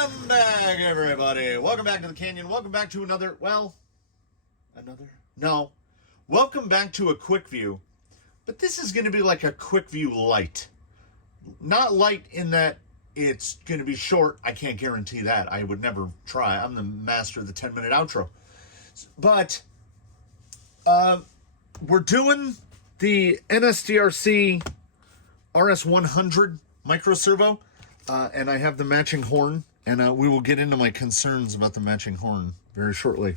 Welcome back, everybody. Welcome back to the Canyon. Welcome back to welcome back to a quick view. But this is going to be like a quick view light. Not light in that it's going to be short. I can't guarantee that. I would never try. I'm the master of the 10-minute outro. But we're doing the NSDRC RS100 micro servo. And I have the matching horn, and we will get into my concerns about the matching horn very shortly.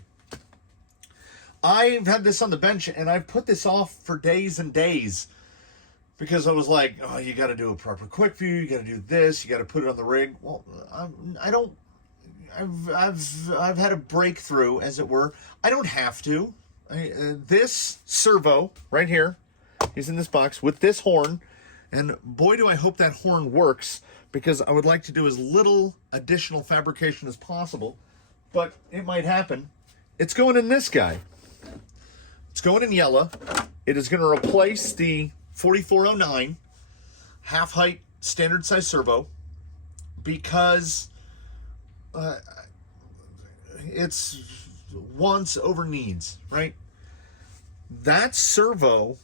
I've had this on the bench, and I've put this off for days and days because I was like, oh, you got to do a proper quick view, you got to do this, you got to put it on the rig. Well, I've had a breakthrough, as it were. I don't have to. This servo right here is in this box with this horn, and boy, do I hope that horn works, because I would like to do as little additional fabrication as possible, but it might happen. It's going in this guy. It's going in yellow. It is going to replace the 4409 half-height standard size servo because it's wants over needs, right? That servo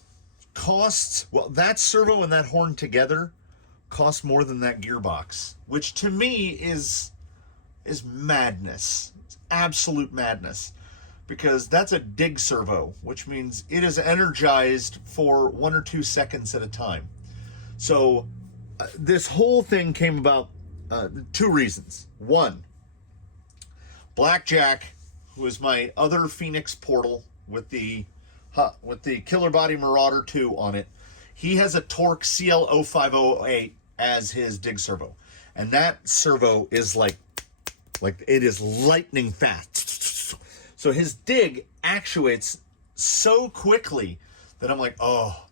costs, well, that servo and that horn together cost more than that gearbox, which to me is madness. It's absolute madness, because that's a dig servo, which means it is energized for 1 or 2 seconds at a time. So this whole thing came about 2 reasons. One, Blackjack, who is my other Phoenix portal with the Killer Body Marauder 2 on it, he has a Torque CL0508 as his dig servo. And that servo is like it is lightning fast. So his dig actuates so quickly that I'm like, oh,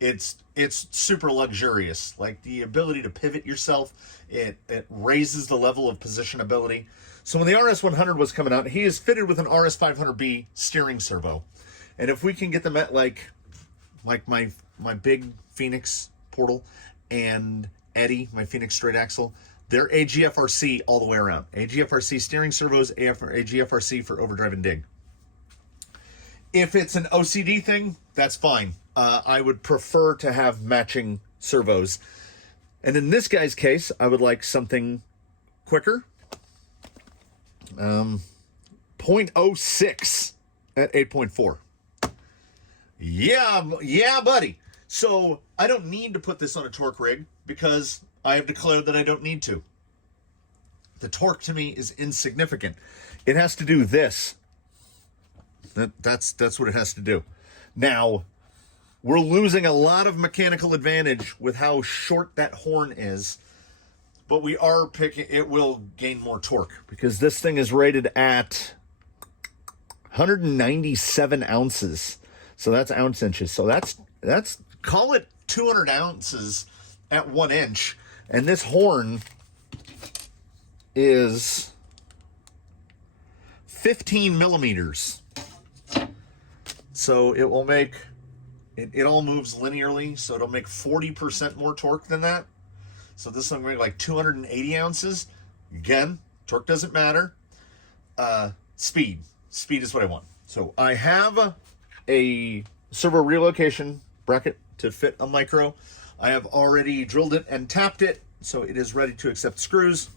it's super luxurious. Like the ability to pivot yourself, it raises the level of positionability. So when the RS100 was coming out, he is fitted with an RS500B steering servo. And if we can get them at like my big Phoenix portal and Eddie, my Phoenix straight axle, they're AGFRC all the way around. AGFRC steering servos, AGFRC for overdrive and dig. If it's an OCD thing, that's fine. I would prefer to have matching servos. And in this guy's case, I would like something quicker. 0.06 at 8.4. Yeah, buddy. So I don't need to put this on a torque rig because I have declared that I don't need to. The torque to me is insignificant. It has to do this. That's what it has to do. Now, we're losing a lot of mechanical advantage with how short that horn is, but we are picking, it will gain more torque because this thing is rated at 197 ounces. So that's ounce inches. So that's call it 200 ounces at 1 inch. And this horn is 15 millimeters. So it will make, it all moves linearly. So it'll make 40% more torque than that. So this one will make like 280 ounces. Again, torque doesn't matter. Speed is what I want. So I have a servo relocation bracket to fit a micro. I have already drilled it and tapped it, so it is ready to accept screws.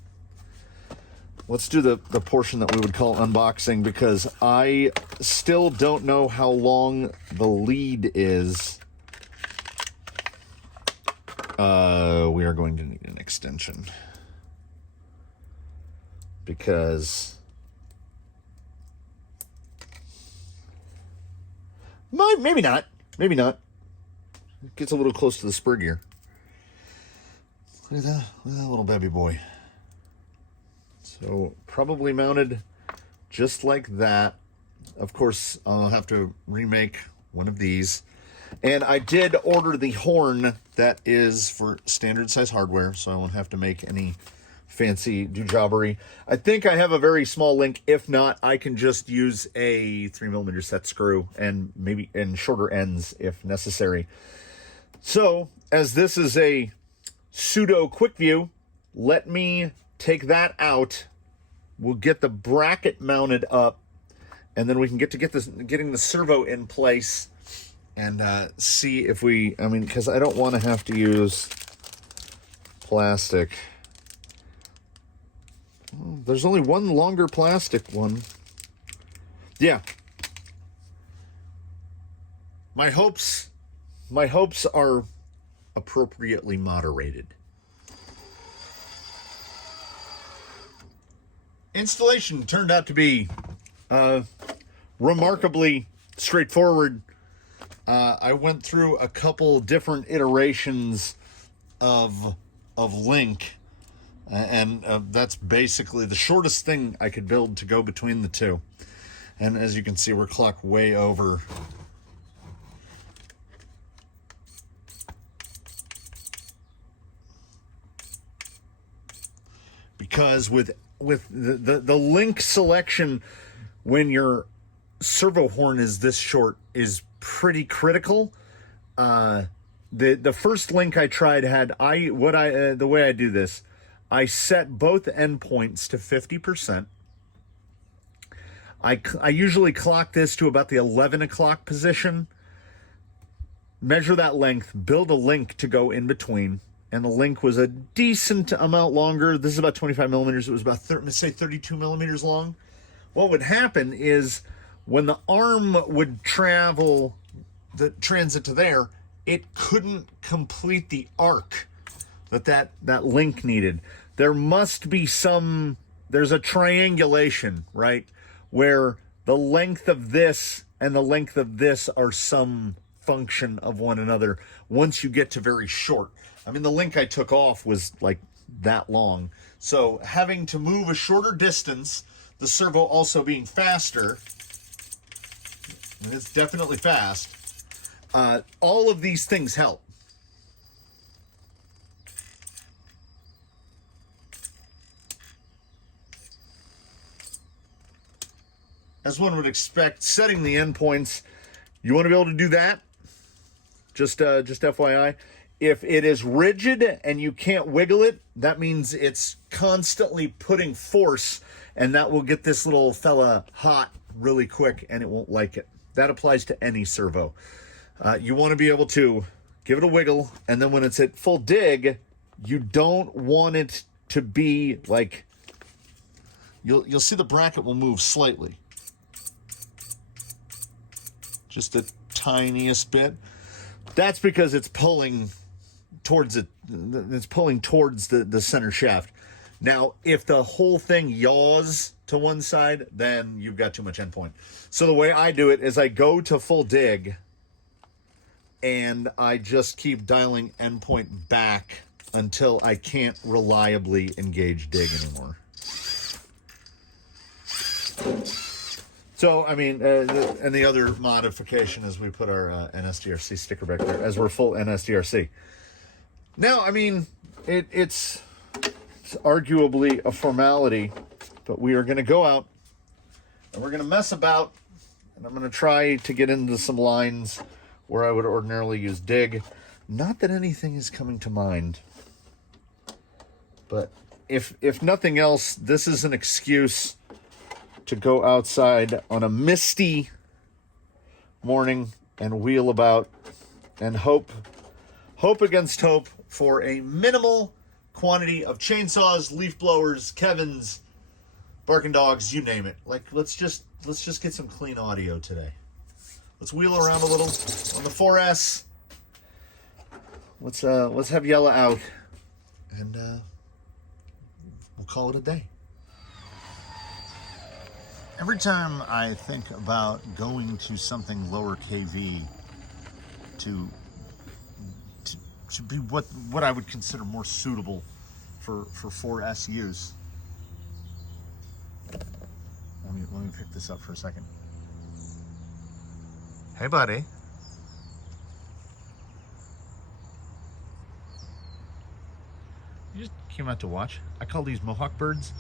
Let's do the portion that we would call unboxing, because I still don't know how long the lead is. We are going to need an extension, because maybe not. It gets a little close to the spur gear. Look at that little baby boy. So probably mounted just like that. Of course, I'll have to remake one of these. And I did order the horn that is for standard size hardware, so I won't have to make any fancy doojobbery. I think I have a very small link. If not, I can just use a 3mm set screw and maybe in shorter ends if necessary. So, as this is a pseudo quick view, let me take that out we'll get the bracket mounted up, and then we can getting the servo in place and see if we, I mean, because I don't want to have to use plastic. Oh, there's only one longer plastic one. Yeah. My hopes are appropriately moderated. Installation turned out to be remarkably straightforward. I went through a couple different iterations of link, and that's basically the shortest thing I could build to go between the two. And as you can see, we're clocked way over. Because with the link selection when your servo horn is this short is pretty critical. The first link I tried had the way I do this, I set both endpoints to 50%. I usually clock this to about the 11 o'clock position, measure that length, build a link to go in between. And the link was a decent amount longer. This is about 25 millimeters. It was about, let's say 32 millimeters long. What would happen is when the arm would travel, the transit to there, it couldn't complete the arc that link needed. There must be there's a triangulation, right? Where the length of this and the length of this are some function of one another once you get to very short. I mean, the link I took off was like that long. So having to move a shorter distance, the servo also being faster, and it's definitely fast, all of these things help. As one would expect, setting the endpoints, you want to be able to do that. Just FYI. If it is rigid and you can't wiggle it, that means it's constantly putting force, and that will get this little fella hot really quick, and it won't like it. That applies to any servo. You want to be able to give it a wiggle, and then when it's at full dig, you don't want it to be like, you'll see the bracket will move slightly. Just the tiniest bit. That's because it's pulling towards it. It's pulling towards the center shaft. Now, if the whole thing yaws to one side, then you've got too much endpoint. So the way I do it is I go to full dig and I just keep dialing endpoint back until I can't reliably engage dig anymore. So, I mean, and the other modification is we put our NSDRC sticker back there as we're full NSDRC. Now, I mean, it's arguably a formality, but we are going to go out and we're going to mess about, and I'm going to try to get into some lines where I would ordinarily use dig. Not that anything is coming to mind, but if nothing else, this is an excuse to go outside on a misty morning and wheel about and hope against hope for a minimal quantity of chainsaws, leaf blowers, Kevins, barking dogs, you name it. Like, let's just get some clean audio today. Let's wheel around a little on the 4S. Let's have Yella out, and we'll call it a day. Every time I think about going to something lower kV to be what I would consider more suitable for 4S use. Let me pick this up for a second. Hey, buddy. You just came out to watch. I call these Mohawk birds.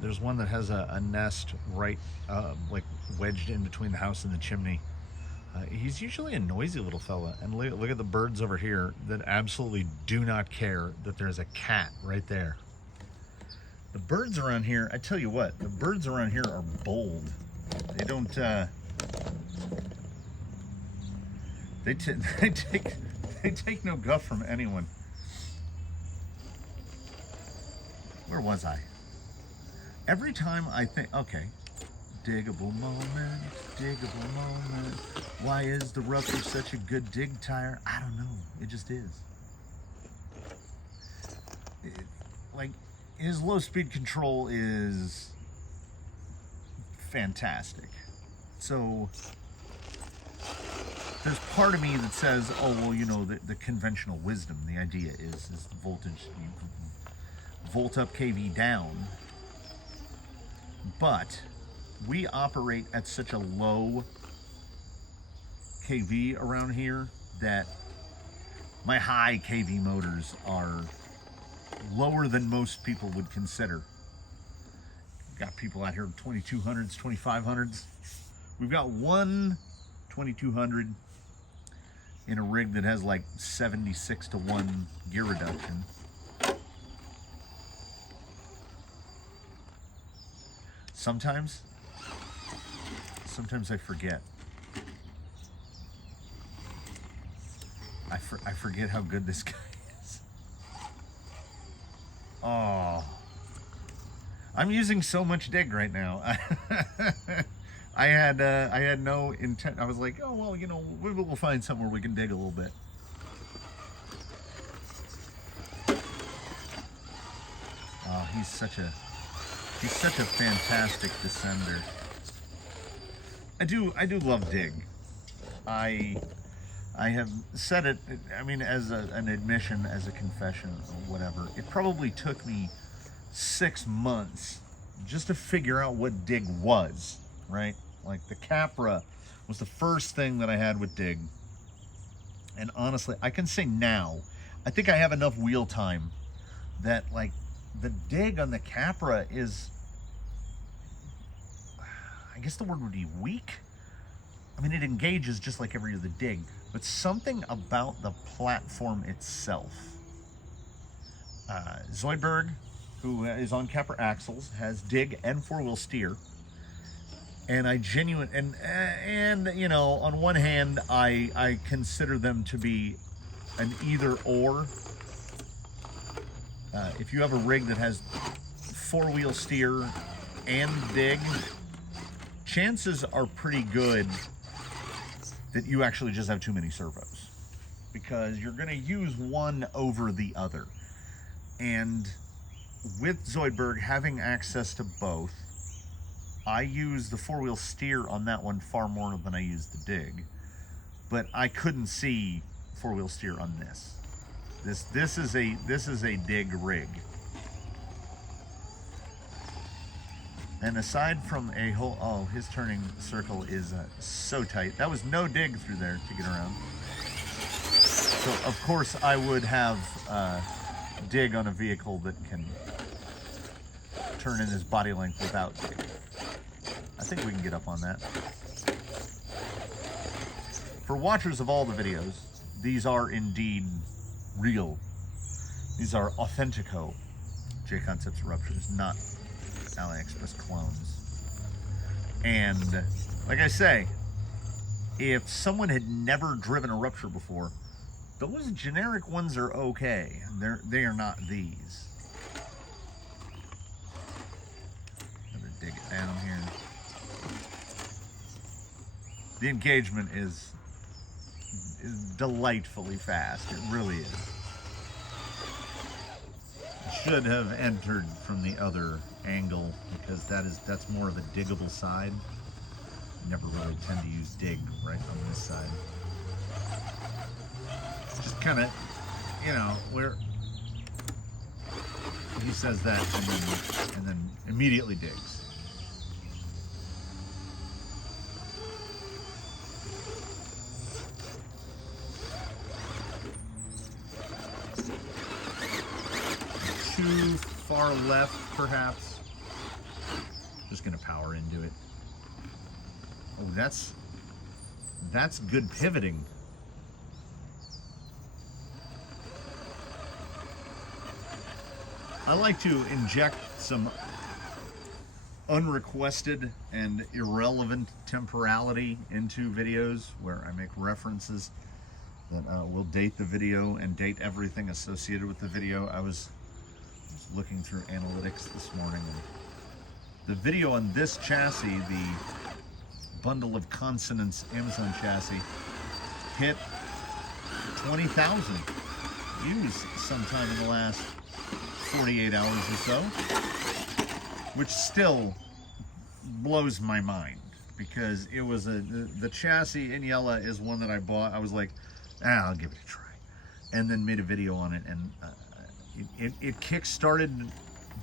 There's one that has a nest right like wedged in between the house and the chimney. He's usually a noisy little fella, and look at the birds over here that absolutely do not care that there's a cat right there. The birds around here, I tell you what, the birds around here are bold. They don't, they take no guff from anyone. Where was I? Every time I think, okay, diggable moment, diggable moment. Why is the rougher such a good dig tire? I don't know. It just is. Like, his low speed control is fantastic. So there's part of me that says, oh, well, you know, the conventional wisdom, the idea is the voltage, you volt up, kV down. But we operate at such a low kV around here that my high kV motors are lower than most people would consider. Got people out here 2200s, 2500s. We've got one 2200 in a rig that has like 76 to 1 gear reduction. Sometimes I forget. I forget how good this guy is. Oh, I'm using so much dig right now. I had no intent. I was like, oh well, you know, we'll find somewhere we can dig a little bit. Oh, he's such a fantastic descender. I do love dig. I have said it, I mean, as an admission, as a confession, or whatever. It probably took me 6 months just to figure out what dig was, right? Like, the Capra was the first thing that I had with dig. And honestly, I can say now, I think I have enough wheel time that, like, the dig on the Capra is, I guess the word would be weak. I mean, it engages just like every other dig, but something about the platform itself. Zoidberg, who is on Capra axles, has dig and 4-wheel steer. And and you know, on one hand, I consider them to be an either or. If you have a rig that has 4-wheel steer and dig, chances are pretty good that you actually just have too many servos, because you're going to use one over the other. And with Zoidberg having access to both, I use the 4-wheel steer on that one far more than I use the dig, but I couldn't see 4-wheel steer on this. This is a dig rig. And aside from a whole, oh, his turning circle is so tight. That was no dig through there to get around. So of course I would have dig on a vehicle that can turn in his body length without dig. I think we can get up on that. For watchers of all the videos, these are indeed real. These are authentico J-Concepts ruptures, not AliExpress clones. And like I say, if someone had never driven a rupture before, those generic ones are okay. They are not these. Gotta dig it down here. The engagement is delightfully fast. It really is. Should have entered from the other angle, because that's more of a diggable side. Never really tend to use dig right on this side. Just kind of, you know, where he says that and then immediately digs. Too far left, perhaps. Just gonna power into it. Oh, that's good pivoting. I like to inject some unrequested and irrelevant temporality into videos where I make references that will date the video and date everything associated with the video. I was looking through analytics this morning, and the video on this chassis, the bundle of consonants Amazon chassis, hit 20,000 views sometime in the last 48 hours or so, which still blows my mind, because it was the chassis Inyella is one that I bought. I was like, I'll give it a try, and then made a video on it, and it kick-started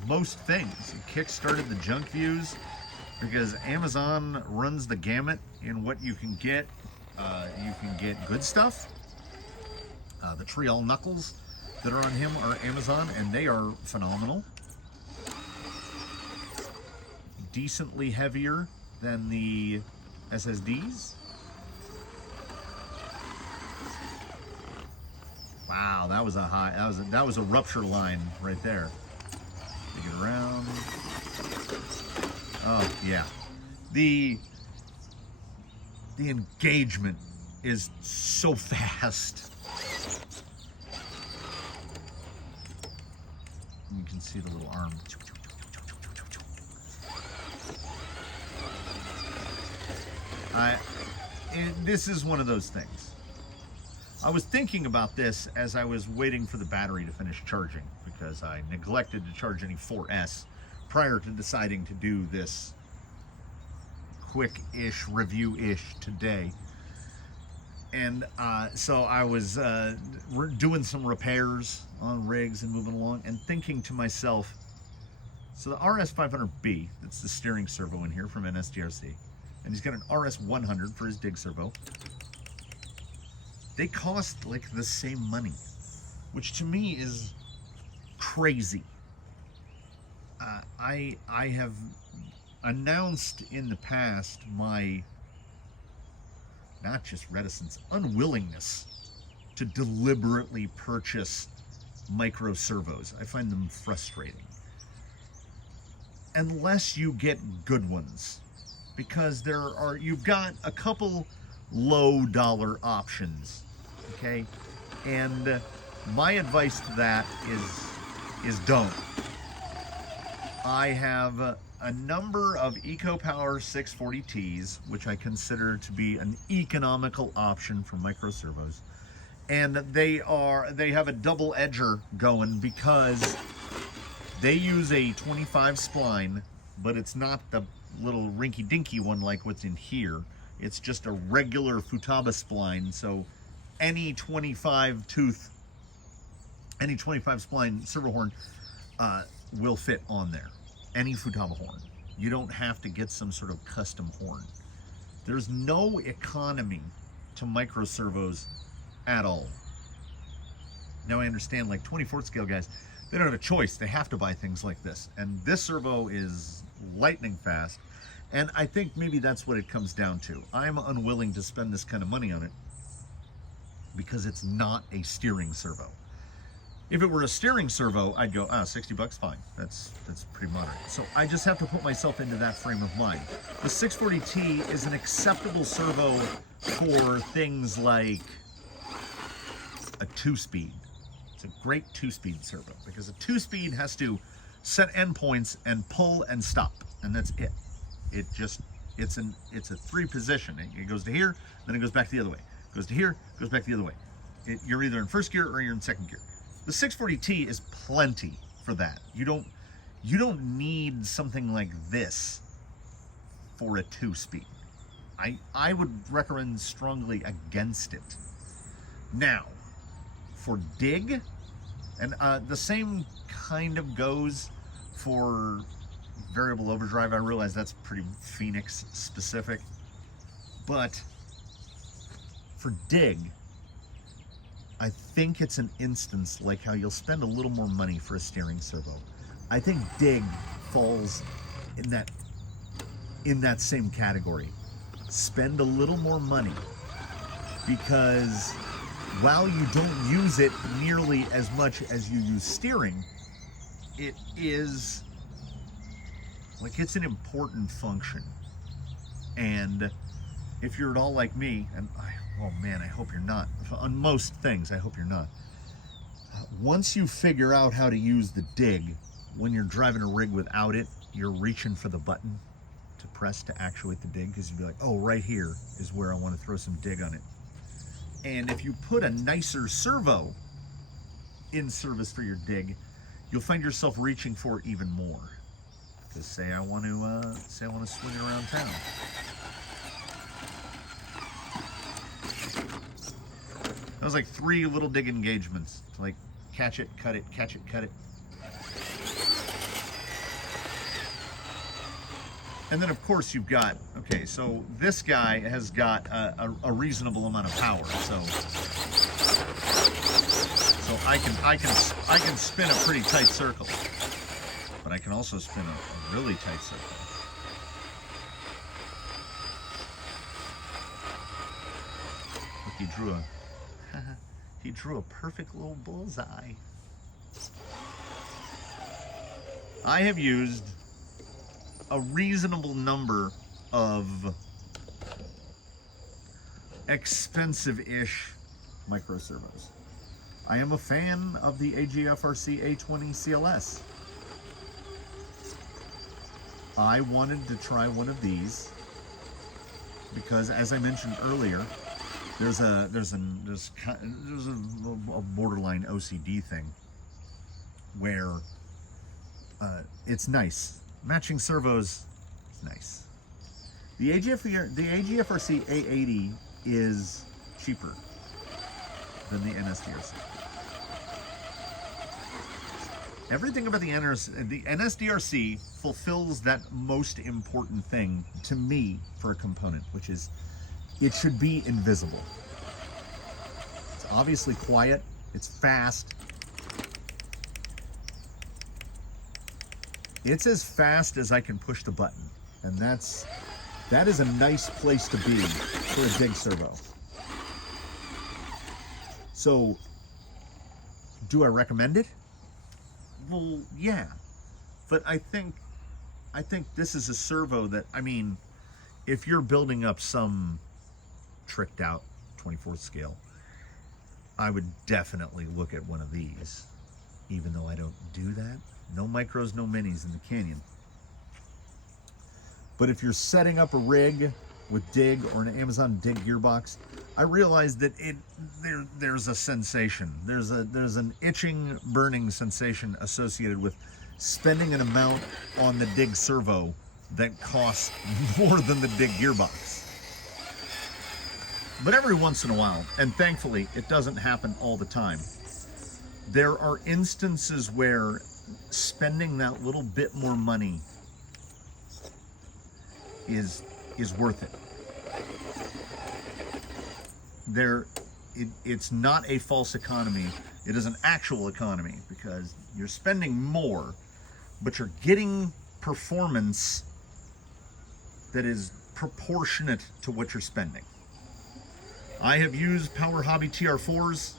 most things. It kick-started the junk views, because Amazon runs the gamut in what you can get. You can get good stuff. The Trial knuckles that are on him are Amazon, and they are phenomenal. Decently heavier than the SSDs. Wow, that was a high. That was a rupture line right there. Take it around. Oh yeah, the engagement is so fast. You can see the little arm. This is one of those things. I was thinking about this as I was waiting for the battery to finish charging, because I neglected to charge any 4S prior to deciding to do this quick-ish review-ish today. And so I was doing some repairs on rigs and moving along, and thinking to myself, so the RS500B, that's the steering servo in here from NSDRC, and he's got an RS100 for his dig servo. They cost like the same money, which to me is crazy. I have announced in the past my, not just reticence, unwillingness to deliberately purchase micro servos. I find them frustrating. Unless you get good ones, because you've got a couple low dollar options, okay? And my advice to that is don't. I have a number of EcoPower 640Ts, which I consider to be an economical option for micro servos. And they have a double edger going, because they use a 25 spline, but it's not the little rinky-dinky one like what's in here. It's just a regular Futaba spline, so any 25 spline servo horn will fit on there. Any Futaba horn. You don't have to get some sort of custom horn. There's no economy to micro servos at all. Now I understand, like 24th scale guys, they don't have a choice. They have to buy things like this. And this servo is lightning fast. And I think maybe that's what it comes down to. I'm unwilling to spend this kind of money on it because it's not a steering servo. If it were a steering servo, I'd go, 60 bucks, fine. That's pretty moderate. So I just have to put myself into that frame of mind. The 640T is an acceptable servo for things like a 2-speed. It's a great 2-speed servo, because a 2-speed has to set endpoints and pull and stop, and that's it. It's a 3-position. It goes to here, then it goes back the other way. It goes to here, goes back the other way. You're either in first gear or you're in second gear. The 640T is plenty for that. You don't need something like this for a 2-speed. I would recommend strongly against it. Now, for dig, and the same kind of goes for variable overdrive. I realize that's pretty Phoenix specific, but for dig, I think it's an instance like how you'll spend a little more money for a steering servo. I think dig falls in that same category. Spend a little more money, because while you don't use it nearly as much as you use steering, it is like, it's an important function. And if you're at all like me, and oh man, I hope you're not. On most things, I hope you're not. Once you figure out how to use the dig, when you're driving a rig without it, you're reaching for the button to press to actuate the dig, because you'd be like, oh, right here is where I want to throw some dig on it. And if you put a nicer servo in service for your dig, you'll find yourself reaching for it even more. Because say I want to swing it around town. That was like 3 little dig engagements. Like, catch it, cut it, catch it, cut it. And then of course you've got, okay, so this guy has got a reasonable amount of power. So I can spin a pretty tight circle, but I can also spin a really tight circle. Look, he drew a perfect little bullseye. I have used a reasonable number of expensive-ish micro servos. I am a fan of the AGFRC A20 CLS. I wanted to try one of these because, as I mentioned earlier, there's a borderline OCD thing where it's nice. Matching servos is nice. The AGFRC A80 is cheaper than the NSDRC. Everything about the NSDRC fulfills that most important thing to me for a component, which is it should be invisible. It's obviously quiet, it's fast. It's as fast as I can push the button, and that is a nice place to be for a dig servo. So, do I recommend it? Well, yeah, but I think this is a servo that, I mean, if you're building up some tricked out 24th scale, I would definitely look at one of these, even though I don't do that. No micros, no minis in the Canyon. But if you're setting up a rig with dig or an Amazon dig gearbox, I realize that there's a sensation. There's an itching, burning sensation associated with spending an amount on the dig servo that costs more than the dig gearbox. But every once in a while, and thankfully it doesn't happen all the time, there are instances where spending that little bit more money is worth it. It's not a false economy. It is an actual economy, because you're spending more, but you're getting performance that is proportionate to what you're spending. I have used Power Hobby TR4s.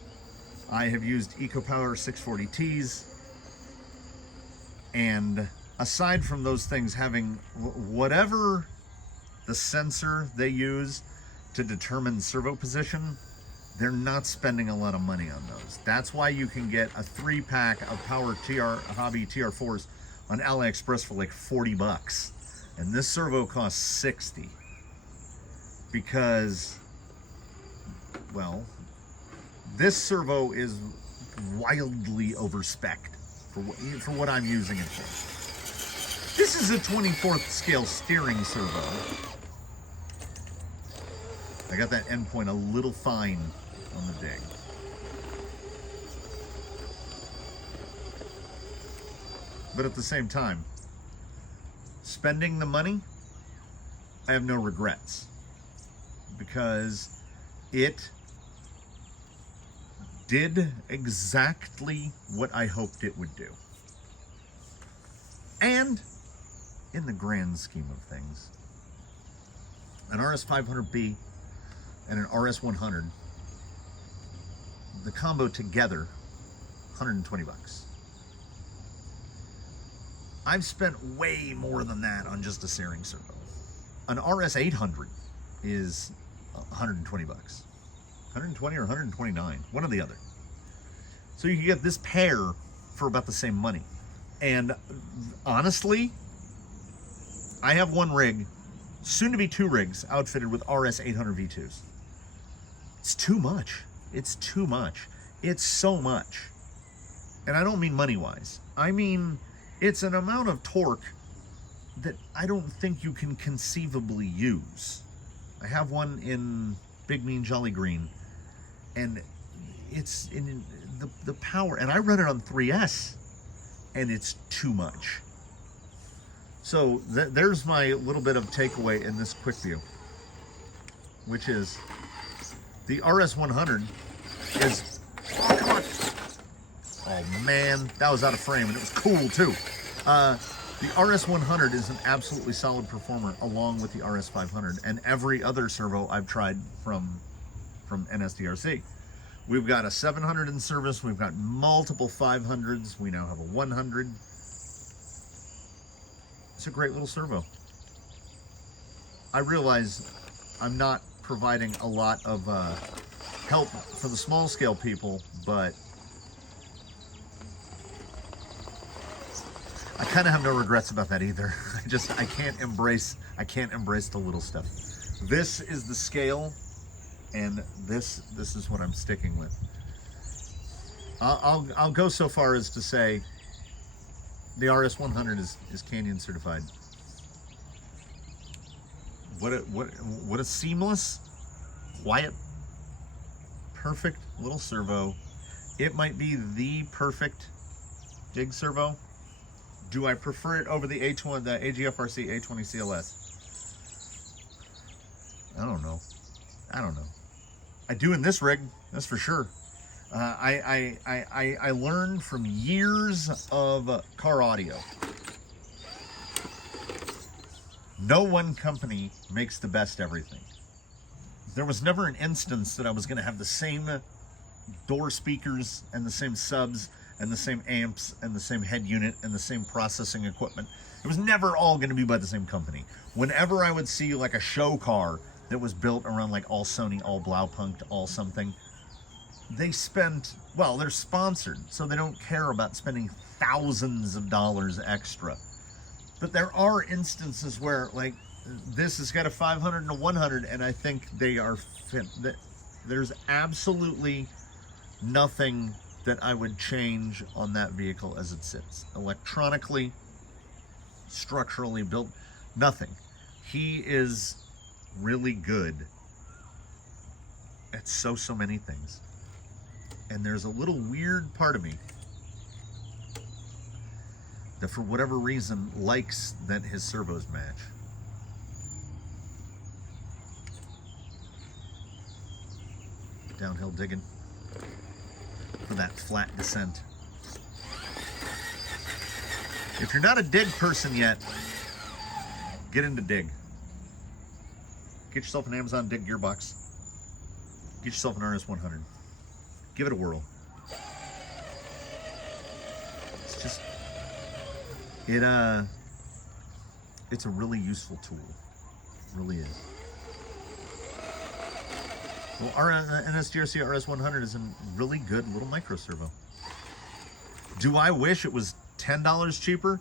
I have used EcoPower 640Ts. And aside from those things having whatever the sensor they use to determine servo position, they're not spending a lot of money on those. That's why you can get a 3-pack of Power Hobby TR4s on AliExpress for like 40 bucks. And this servo costs 60. Because, well, this servo is wildly over-spec'd for what I'm using it for. This is a 24th scale steering servo. I got that endpoint a little fine on the dig. But at the same time, spending the money, I have no regrets, because it did exactly what I hoped it would do. And in the grand scheme of things, an RS500B and an RS100, the combo together, 120 bucks. I've spent way more than that on just a steering servo. An RS800 is 120 bucks. 120 or 129, one or the other. So you can get this pair for about the same money. And honestly, I have one rig, soon to be 2 rigs, outfitted with RS800 V2s. It's too much. It's too much. It's so much. And I don't mean money-wise. I mean, it's an amount of torque that I don't think you can conceivably use. I have one in Big Mean Jolly Green, and it's in the power, and I run it on 3S, and it's too much. So there's my little bit of takeaway in this quick view, which is the RS100 is, oh, come on. Oh man, that was out of frame, and it was cool too. The RS100 is an absolutely solid performer, along with the RS500 and every other servo I've tried from NSDRC. We've got a 700 in service. We've got multiple 500s. We now have a 100. It's a great little servo. I realize I'm not providing a lot of help for the small scale people, but I kind of have no regrets about that either. I can't embrace the little stuff. This is the scale, and this is what I'm sticking with. I'll go so far as to say the RS100 is Canyon certified. What a seamless, quiet, perfect little servo. It might be the perfect dig servo. Do I prefer it over the H1, the AGFRC A20 CLS? I don't know. I do in this rig, that's for sure. I learned from years of car audio. No one company makes the best everything. There was never an instance that I was going to have the same door speakers and the same subs and the same amps and the same head unit and the same processing equipment. It was never all going to be by the same company. Whenever I would see like a show car that was built around like all Sony, all Blaupunkt, all something, they spent, well, they're sponsored, so they don't care about spending thousands of dollars extra. But there are instances where like this has got a 500 and a 100, and I think they are fit. There's absolutely nothing that I would change on that vehicle as it sits. Electronically, structurally built, nothing. He is really good at so many things. And there's a little weird part of me that for whatever reason likes that his servos match. Downhill digging for that flat descent. If you're not a dig person yet, get into dig. Get yourself an Amazon dig gearbox. Get yourself an RS100. Give it a whirl. It's just, it's a really useful tool. It really is. Well, our NSDRC RS100 is a really good little micro servo. Do I wish it was $10 cheaper?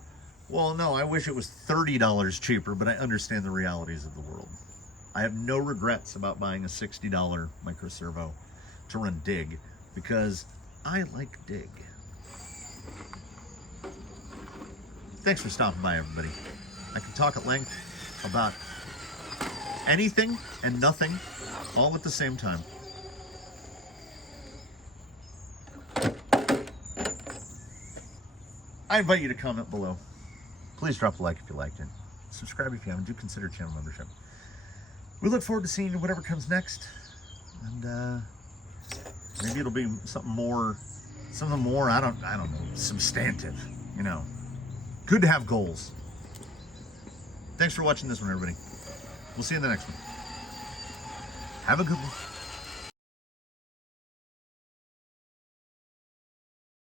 Well, no, I wish it was $30 cheaper, but I understand the realities of the world. I have no regrets about buying a $60 micro servo to run dig, because I like dig. Thanks for stopping by, everybody. I can talk at length about anything and nothing all at the same time. I invite you to comment below. Please drop a like if you liked it. Subscribe if you haven't. Do consider channel membership. We look forward to seeing whatever comes next. And maybe it'll be something more, I don't know, substantive, you know. Good to have goals. Thanks for watching this one, everybody. We'll see you in the next one. Have a good one.